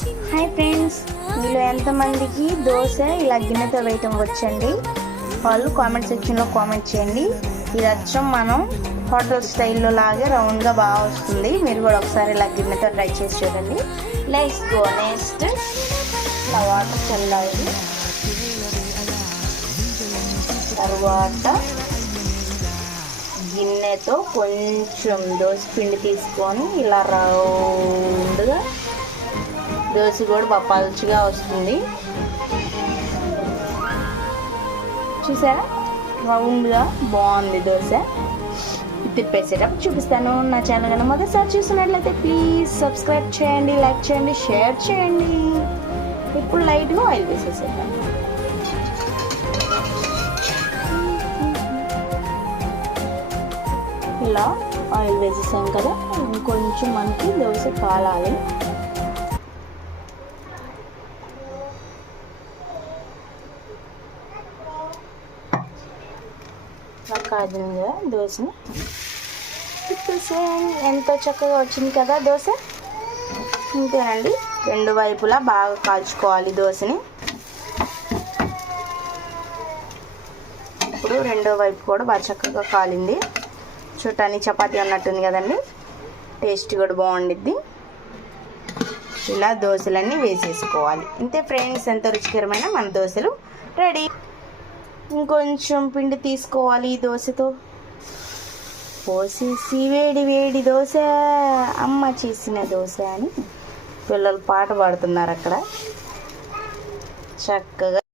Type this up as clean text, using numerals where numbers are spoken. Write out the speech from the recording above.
Hi friends, మీలో ఎంతమందికి దోశ ఇలా గిన్నెతో వేయటం వచ్చండి? వాళ్ళు కామెంట్ సెక్షన్లో కామెంట్ చేయండి. ఇది అచ్చం మనం హోటల్ స్టైల్లో లాగే రౌండ్గా బాగా వస్తుంది. మీరు కూడా ఒకసారి ఇలా గిన్నెతో ట్రై చేసి చూడండి. Let's go next. ఇలా వాటర్ చల్లాలి. తర్వాత గిన్నెతో కొంచెం దోశ పిండి తీసుకొని ఇలా రౌండ్గా, దోశ కూడా బాగా పలుచగా వస్తుంది. చూసారా, రౌండ్గా బాగుంది దోశ. తిప్పేసేటప్పుడు చూపిస్తాను. నా ఛానల్ కన్నా మొదటిసారి చూసినట్లయితే ప్లీజ్ సబ్స్క్రైబ్ చేయండి, లైక్ చేయండి, షేర్ చేయండి. ఇప్పుడు లైట్గా ఆయిల్ వేసేసేద్దాం. ఇలా ఆయిల్ వేసేసాం కదా, ఇంకొంచెం మనకి దోశ కాలాలి. కాదింది కదా దోశని తిప్పేసేయండి. ఎంతో చక్కగా వచ్చింది కదా దోశ. ఇంతేనండి, రెండు వైపులా బాగా కాల్చుకోవాలి దోశని. ఇప్పుడు రెండో వైపు కూడా బాగా చక్కగా కాలింది. చూడటానికి చపాతీ ఉన్నట్టుంది కదండి. టేస్ట్ కూడా బాగుండిద్ది. ఇలా దోశలన్నీ వేసేసుకోవాలి. ఇంతే ఫ్రెండ్స్, ఎంతో రుచికరమైన మన దోశలు రెడీ. ఇంకొంచెం పిండి తీసుకోవాలి. దోశతో పోసేసి వేడి వేడి దోశ, అమ్మ చేసిన దోశ అని పిల్లలు పాట పాడుతున్నారు అక్కడ చక్కగా.